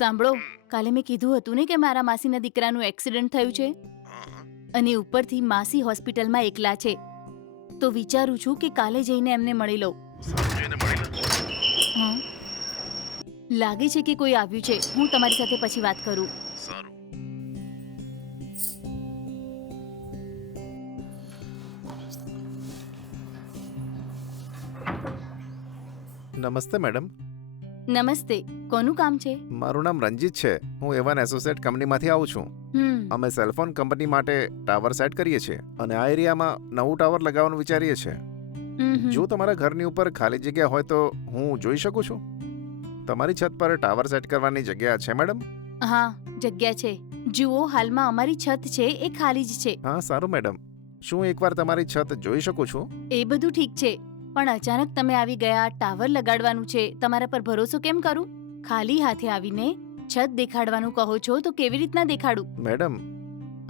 સાંભળો, કાલે મેં કીધું હતું ને કે મારા માસીના દીકરાનું એક્સિડન્ટ થયું છે અને ઉપરથી માસી હોસ્પિટલમાં એકલા છે. તો વિચારું છું કે કાલે જઈને એમને મળી લઉં. હં? લાગે છે કે કોઈ આવ્યું છે. હું તમારી સાથે પછી વાત કરું. નમસ્તે મેડમ. નમસ્તે. કોનું કામ છે? મારું નામ રંજીત છે. હું એવન એસોસિએટ કંપનીમાંથી આવું છું. અમે સેલફોન કંપની માટે ટાવર સેટ કરીએ છીએ અને આ એરિયામાં નવું ટાવર લગાવવાનું વિચારીએ છીએ. જો તમારા ઘરની ઉપર ખાલી જગ્યા હોય તો હું જોઈ શકું છું? તમારી છત પર ટાવર સેટ કરવાની જગ્યા છે મેડમ? હા, જગ્યા છે. જુઓ, હાલમાં અમારી છત છે એ ખાલી જ છે. હા, સારું મેડમ. શું એકવાર તમારી છત જોઈ શકું છું? એ બધું ઠીક છે, પણ અચાનક તમે આવી ગયા, ટાવર લગાડવાનું છે, તમારા પર ભરોસો કેમ કરું? ખાલી હાથે આવીને છત દેખાડવાનું કહો છો તો કેવી રીતના દેખાડું? મેડમ,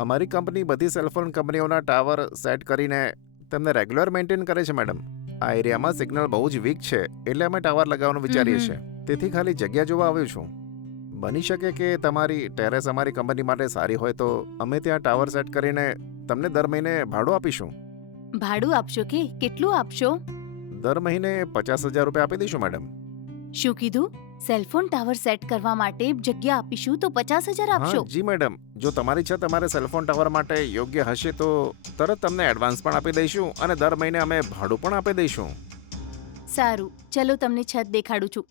અમારી કંપની બધી સેલફોન કંપનીઓના ટાવર સેટ કરીને તેમને રેગ્યુલર મેન્ટેન કરે છે મેડમ. આ એરિયામાં સિગ્નલ બહુ જ વીક છે એટલે અમે ટાવર લગાવવાનું વિચારીએ છીએ. તેથી ખાલી જગ્યા જોવા આવ્યો છું. બની શકે કે તમારી ટેરેસ અમારી કંપની માટે સારી હોય તો અમે ત્યાં ટાવર સેટ કરીને તમને દર મહિને ભાડું આપીશું. ભાડું આપશો કે કેટલું આપશો? દર મહિને 50,000 રૂપિયા આપી દઈશું મેડમ. શું કીધું? સેલફોન ટાવર સેટ કરવા માટે જગ્યા આપીશું તો 50,000 આપશો? જી મેડમ. જો તમારી છત અમારે સેલફોન ટાવર માટે યોગ્ય હશે તો તરત તમને એડવાન્સ પણ આપી દઈશું અને દર મહિને અમે ભાડું પણ આપી દઈશું. સારું, ચલો તમને છત દેખાડું છું.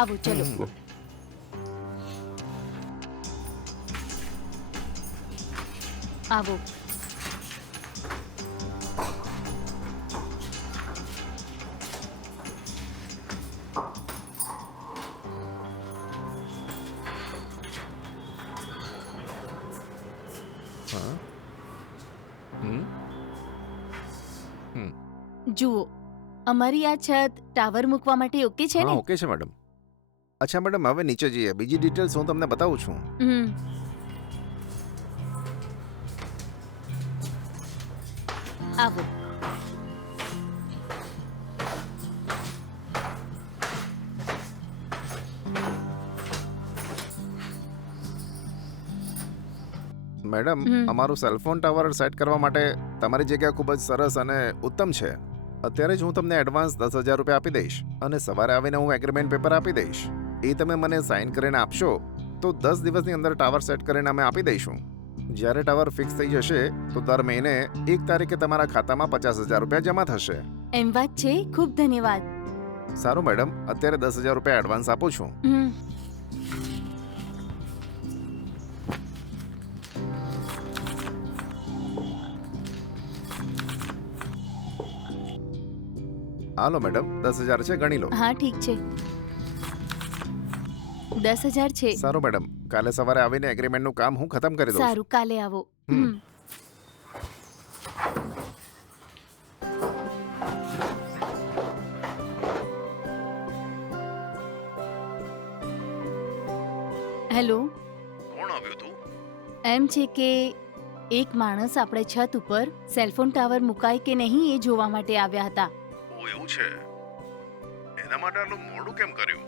આવો, ચલો. આવો. જુઓ, અમારી આ છત ટાવર મૂકવા માટે ઓકે છે ને? હા, ઓકે છે મેડમ. અચ્છા મેડમ, હવે નીચે જઈએ. બીજી ડિટેલ્સ હું તમને બતાવું છું. આવો. મેડમ, અમારું સેલફોન ટાવર સેટ કરવા માટે તમારી જગ્યા ખૂબ જ સરસ અને ઉત્તમ છે. અત્યારે જ હું તમને એડવાન્સ 10,000 રૂપિયા આપી દઈશ અને સવારે આવીને હું એગ્રીમેન્ટ પેપર આપી દઈશ. એ તમે મને સાઇન કરીને આપશો તો 10 દિવસની અંદર ટાવર સેટ કરીને અમે આપી દઈશું. જ્યારે ટાવર ફિક્સ થઈ જશે તો દર મહિને 1 તારીખે તમારા ખાતામાં 50,000 રૂપિયા જમા થશે. એમ વાત છે? ખૂબ ધન્યવાદ. સારું મેડમ, અત્યારે 10,000 રૂપિયા એડવાન્સ આપું છું. હાલો મેડમ, 10,000 છે, ગણી લો. હા, ઠીક છે. 10,000 છે. સારું મેડમ, કાલે સવારે આવીને એગ્રીમેન્ટનું કામ હું ખતમ કરી દઉં. સારું, કાલે આવો. હેલો. કોણ આવ્યું તું? એમ છે કે એક માણસ આપણે છત ઉપર સેલફોન ટાવર મુકાય કે નહીં એ જોવા માટે આવ્યા હતા. ઓ, એવું છે? એના માટે આટલું મોડું કેમ કર્યું?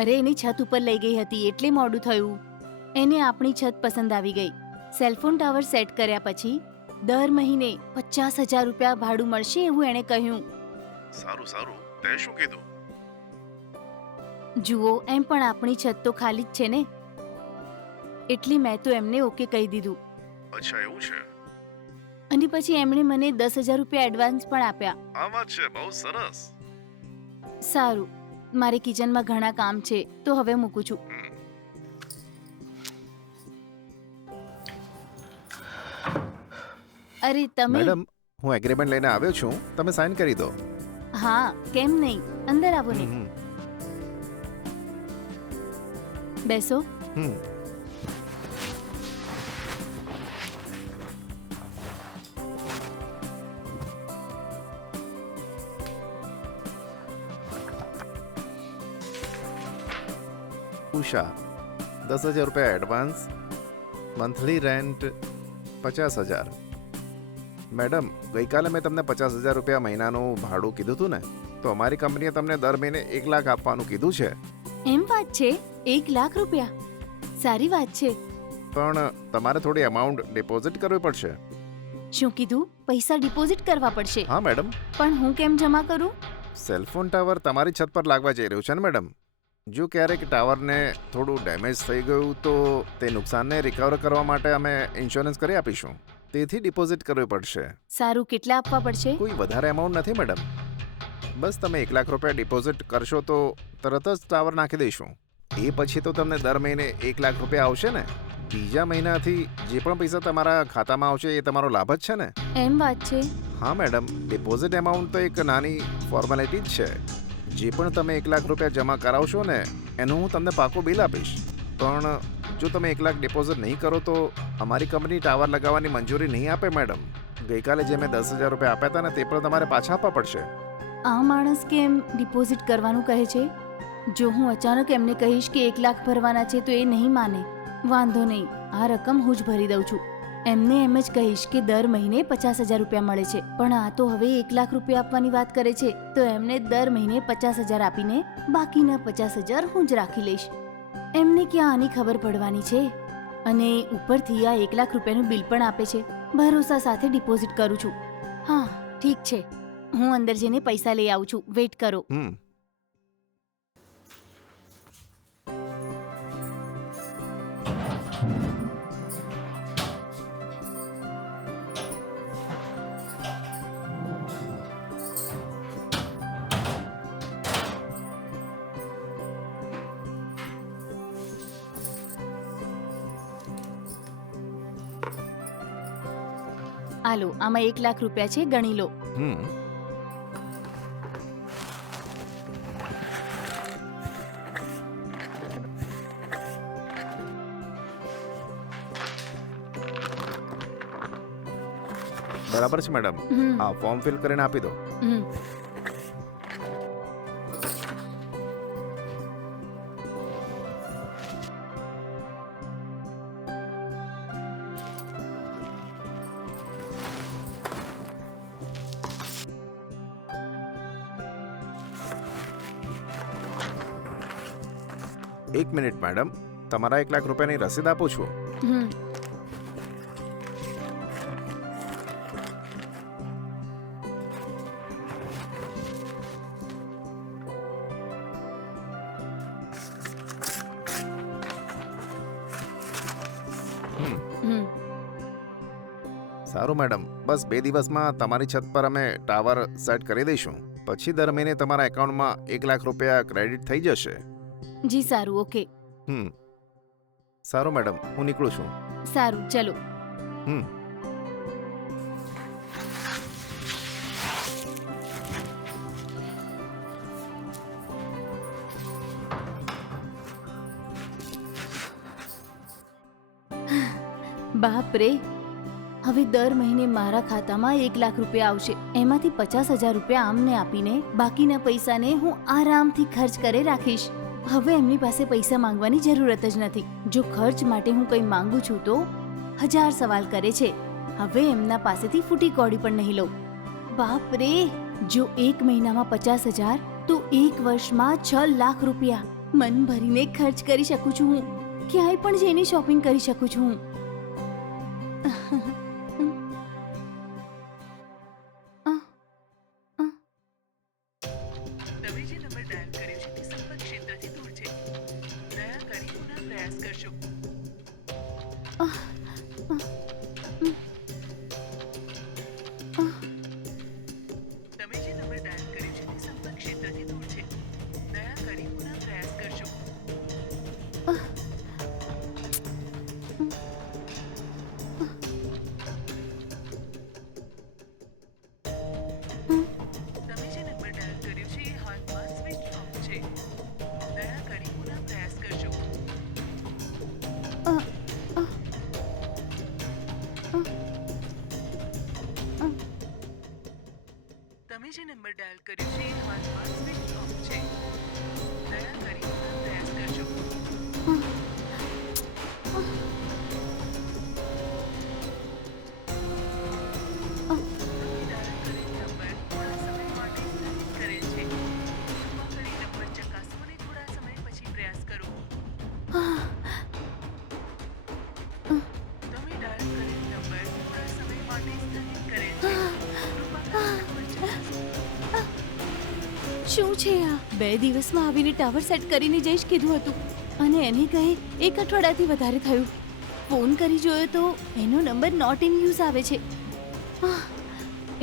અરે, એની છત ઉપર લઈ ગઈ હતી એટલે મોડું થયું. એને આપણી છત પસંદ આવી ગઈ. સેલફોન ટાવર સેટ કર્યા પછી દર મહિને 50,000 રૂપિયા ભાડું મળશે એવું એણે કહ્યું. સારું સારું, તે શું કીધું? જુઓ, એમ પણ આપણી છત તો ખાલી જ છે ને, એટલે મેં તો એમને ઓકે કહી દીધું. અચ્છા, એવું છે? અને પછી એમણે મને 10,000 રૂપિયા એડવાન્સ પણ આપ્યા. આ વાત છે, બહુ સરસ. સારું, મારે કિચનમાં ઘણા કામ છે તો હવે મૂકું છું. અરે તમે. મેડમ, હું એગ્રીમેન્ટ લઈને આવ્યો છું, તમે સાઇન કરી દો. હા, કેમ નહીં, અંદર આવો ને. બેસો. ઉષા, 10,000 રૂપિયા એડવાન્સ, મંથલી રેન્ટ 50,000. મેડમ, ગઈકાલે મેં તમને 50,000 રૂપિયા મહિનાનું ભાડું કીધું હતું ને? તો અમારી કંપનીએ તમને દર મહિને 1 લાખ આપવાનું કીધું છે. એમ વાત છે? 1 લાખ રૂપિયા? સારી વાત છે. પણ તમારે થોડી અમાઉન્ટ ડિપોઝિટ કરવી પડશે. શું કીધું? પૈસા ડિપોઝિટ કરવા પડશે? હા મેડમ. પણ હું કેમ જમા કરું? સેલફોન ટાવર તમારી છત પર લાગવા જઈ રહ્યું છે ને મેડમ. જો ક્યારેક ટાવરને થોડું ડેમેજ થઈ ગયું તો તે નુકસાનને રિકવર કરવા માટે અમે ઇન્સ્યોરન્સ કરી આપીશું. તેથી ડિપોઝિટ કરવી પડશે. સારું, કેટલા આપવા પડશે? કોઈ વધારે અમાઉન્ટ નથી મેડમ. બસ તમે 1 લાખ રૂપિયા ડિપોઝિટ કરશો તો તરત જ ટાવર નાખી દઈશું. એ પછી તો તમને દર મહિને 1 લાખ રૂપિયા આવશે ને. બીજા મહિનાથી જે પણ પૈસા તમારા ખાતામાં આવશે એ તમારો લાભ જ છે ને. એમ વાત છે? હા મેડમ, ડિપોઝિટ એમાઉન્ટ તો એક નાની ફોર્મેલિટી જ છે. જે પણ તમે 1 લાખ રૂપિયા જમા કરાવશો ને એનું હું તમને પાકું બિલ આપીશ. પણ જો તમે 1 લાખ ડિપોઝિટ નહીં કરો તો અમારી કંપની ટાવર લગાવવાની મંજૂરી નહીં આપે મેડમ. ગઈકાલે જે મેં 10,000 રૂપિયા આપ્યા હતા ને તે પણ તમારે પાછા આપવા પડશે. આ માણસ કેમ ડિપોઝિટ કરવાનું કહે છે? જો હું અચાનક એમને કહીશ કે 1 લાખ ભરવાના છે તો એ નહીં માને. વાંધો નહીં, આ રકમ હું જ ભરી દઉં છું. એમને એમ જ કહીશ કે દર મહિને 50,000 રૂપિયા મળે છે, પણ આ તો હવે 1 લાખ રૂપિયા આપવાની વાત કરે છે, તો એમને દર મહિને 50,000 આપીને બાકીના 50,000 હું જ રાખી લઈશ. એમને ક્યાં આની ખબર પડવાની છે? અને ઉપરથી આ 1 લાખ રૂપિયાનું બિલ પણ આપે છે. ભરોસા સાથે ડિપોઝિટ કરું છું. હા ઠીક છે, હું અંદર જઈને પૈસા લઈ આવું છું. વેઇટ કરો. આલો, આમાં 1 લાખ રૂપિયા છે, ગણી લો. બરાબર છે મેડમ. આ ફોર્મ ફિલ કરીને આપી દો. એક મિનિટ મેડમ, તમારા 1 લાખ રૂપિયાની રસીદ આપું છું. સારું મેડમ, બસ 2 દિવસમાં તમારી છત પર અમે ટાવર સેટ કરી દઈશું. પછી દર મહિને તમારા એકાઉન્ટમાં 1 લાખ રૂપિયા ક્રેડિટ થઈ જશે. જી સારું, ઓકે. સારું મેડમ, હું નીકળું છું. સારું, ચલો. બાપ રે, હવે દર મહિને મારા ખાતામાં 1 લાખ રૂપિયા આવશે. એમાંથી 50,000 રૂપિયા આમને આપીને બાકીના પૈસાને હું આરામથી ખર્ચ કરી રાખીશ. હવે એમની પાસે પૈસા માંગવાની જરૂરત જ નથી. જો ખર્ચ માટે હું કંઈ માંગુ છું તો 1000 સવાલ કરે છે. હવે એમના પાસેથી ફૂટી કોડી પણ નહીં લઉં. બાપ રે, જો 1 મહિનામાં 50,000 તો 1 વર્ષમાં 6 લાખ રૂપિયા મન ભરીને ખર્ચ કરી શકું છું. હું ક્યાંય પણ જઈને શોપિંગ કરી શકું છું. તમે જે નંબર ડાયલ કર્યો છે તે સંપર્ક ક્ષેત્રથી દૂર છે. દયા કરી પુનઃ પ્રયાસ કરશો. તમે જે નંબર ડાયલ કર્યો છે તે સંપર્ક ક્ષેત્રથી દૂર છે. દયા કરી પુનઃ પ્રયાસ કરશો. તમે જે નંબર ડાયલ કર્યો છે એ હાલમાં સ્વિચ ઓફ છે. શું છે આ? 2 દિવસમાં આવીને ટાવર સેટ કરીને જઈશ કીધું હતું અને એને કહે 1 અઠવાડિયાથી વધારે થયું. ફોન કરી જોયો તો એનો નંબર નોટ ઇન યુઝ આવે છે. આહ,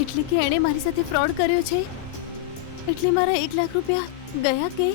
એટલે કે એણે મારી સાથે ફ્રોડ કર્યો છે. એટલે મારા 1 લાખ રૂપિયા ગયા કે